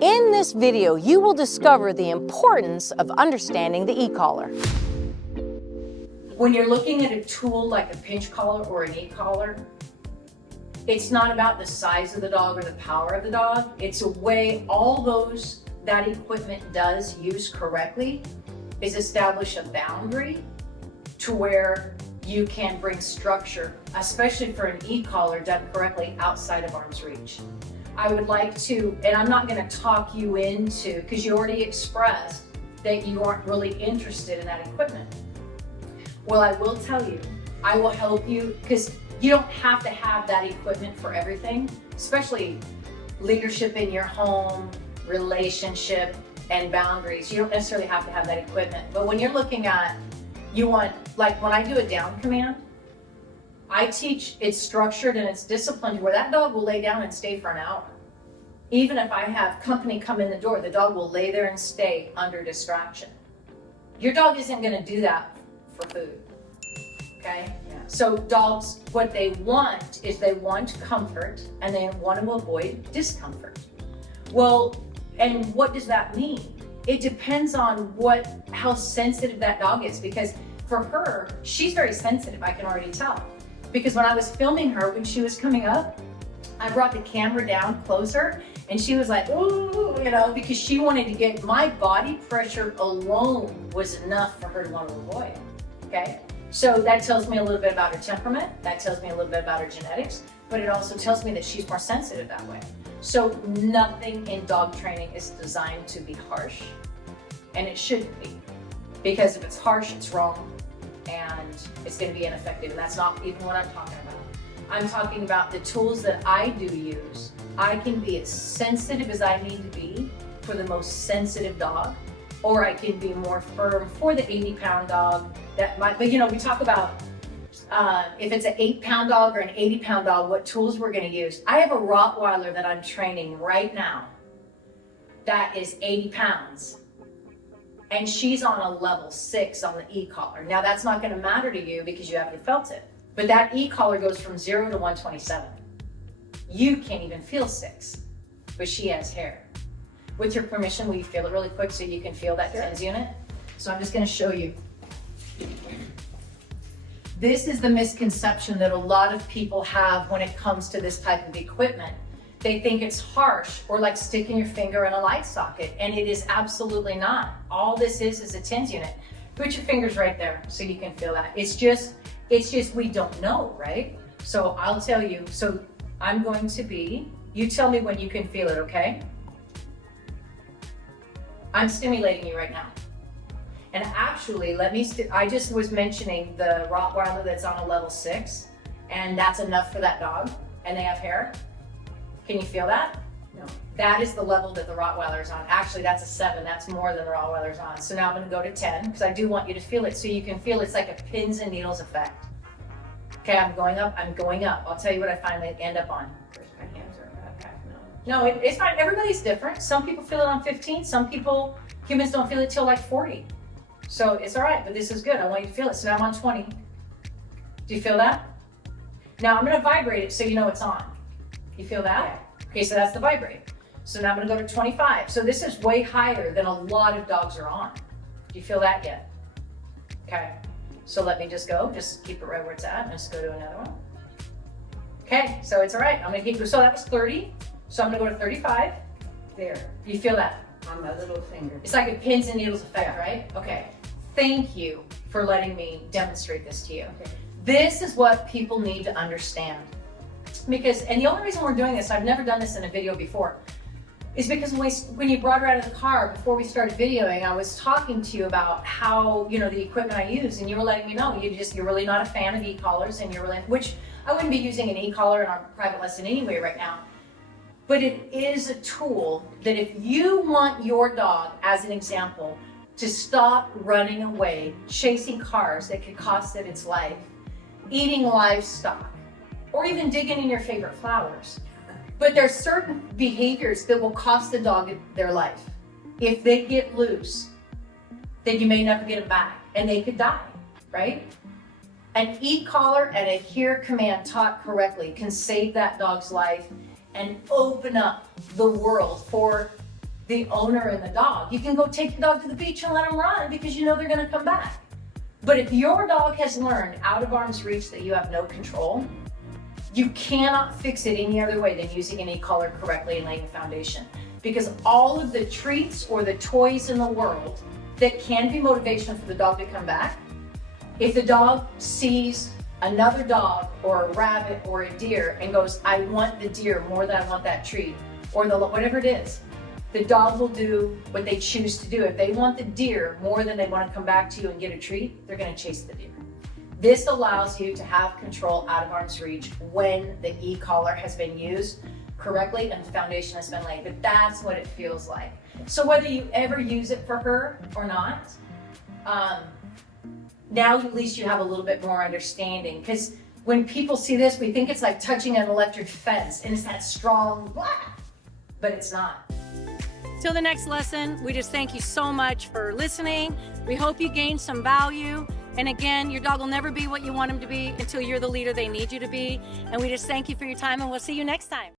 In this video, you will discover the importance of understanding the e-collar. When you're looking at a tool like a pinch collar or an e-collar, it's not about the size of the dog or the power of the dog. It's a way that equipment does used correctly is establish a boundary to where you can bring structure, especially for an e-collar done correctly outside of arm's reach. I would like to, and I'm not going to talk you into, because you already expressed that you aren't really interested in that equipment. Well, I will tell you, I will help you, because you don't have to have that equipment for everything, especially leadership in your home, relationship, and boundaries. You don't necessarily have to have that equipment. But when you're looking at, like when I do a down command, I teach it's structured and it's disciplined where that dog will lay down and stay for an hour. Even if I have company come in the door, the dog will lay there and stay under distraction. Your dog isn't going to do that for food, okay? Yeah. So dogs, what they want is they want comfort and they want to avoid discomfort. Well, and what does that mean? It depends on how sensitive that dog is, because for her, she's very sensitive, I can already tell. Because when I was filming her, when she was coming up, I brought the camera down closer and she was like, ooh, because she wanted to get, my body pressure alone was enough for her to want to avoid, okay? So that tells me a little bit about her temperament, that tells me a little bit about her genetics, but it also tells me that she's more sensitive that way. So nothing in dog training is designed to be harsh, and it shouldn't be. Because if it's harsh, it's wrong, and it's going to be ineffective, and that's not even what I'm talking about. I'm talking about the tools that I do use. I can be as sensitive as I need to be for the most sensitive dog, or I can be more firm for the 80-pound dog that might, but we talk about if it's an 8-pound dog or an 80-pound dog, what tools we're going to use. I have a Rottweiler that I'm training right now that is 80 pounds. And she's on a level 6 on the e-collar. Now that's not going to matter to you because you haven't felt it. But that e-collar goes from 0 to 127. You can't even feel 6, but she has hair. With your permission, will you feel it really quick so you can feel that TENS unit? So I'm just going to show you. This is the misconception that a lot of people have when it comes to this type of equipment. They think it's harsh or like sticking your finger in a light socket, and it is absolutely not. All this is a TENS unit. Put your fingers right there so you can feel that. It's just we don't know, right? So I'll tell you, so I'm going to be, you tell me when you can feel it, okay? I'm stimulating you right now. And actually, I just was mentioning the Rottweiler that's on a level 6, and that's enough for that dog, and they have hair. Can you feel that? No. That is the level that the Rottweiler's on. Actually, that's a 7. That's more than the Rottweiler's on. So now I'm going to go to 10 because I do want you to feel it so you can feel it's like a pins and needles effect. Okay, I'm going up. I'm going up. I'll tell you what I finally end up on. First, my hands are about half now. No, it's fine. Everybody's different. Some people feel it on 15. Humans don't feel it till like 40. So it's all right, but this is good. I want you to feel it. So now I'm on 20. Do you feel that? Now I'm going to vibrate it so you know it's on. You feel that? Yeah. Okay, so that's the vibrate. So now I'm going to go to 25. So this is way higher than a lot of dogs are on. Do you feel that yet? Okay, so let me just go. Just keep it right where it's at. Let's go to another one. Okay, so it's all right. I'm going to keep, so that was 30. So I'm going to go to 35. There. You feel that? On my little finger. It's like a pins and needles effect, right? Okay. Thank you for letting me demonstrate this to you. Okay. This is what people need to understand. And the only reason we're doing this, I've never done this in a video before, is because when you brought her out of the car before we started videoing, I was talking to you about how, the equipment I use, and you were letting me know you're really not a fan of e-collars, and which I wouldn't be using an e-collar in our private lesson anyway right now. But it is a tool that if you want your dog, as an example, to stop running away, chasing cars that could cost it its life, eating livestock, or even digging in your favorite flowers. But there's certain behaviors that will cost the dog their life. If they get loose, then you may never get them back, and they could die, right? An e-collar and a hear command taught correctly can save that dog's life and open up the world for the owner and the dog. You can go take the dog to the beach and let them run because you know they're gonna come back. But if your dog has learned out of arm's reach that you have no control, you cannot fix it any other way than using an e-collar correctly and laying a foundation. Because all of the treats or the toys in the world that can be motivation for the dog to come back, if the dog sees another dog or a rabbit or a deer and goes, I want the deer more than I want that treat, or whatever it is, the dog will do what they choose to do. If they want the deer more than they want to come back to you and get a treat, they're going to chase the deer. This allows you to have control out of arm's reach when the e-collar has been used correctly and the foundation has been laid. But that's what it feels like. So whether you ever use it for her or not, now at least you have a little bit more understanding. Because when people see this, we think it's like touching an electric fence and it's that strong, blah, but it's not. Till the next lesson, we just thank you so much for listening. We hope you gained some value. And again, your dog will never be what you want him to be until you're the leader they need you to be. And we just thank you for your time, and we'll see you next time.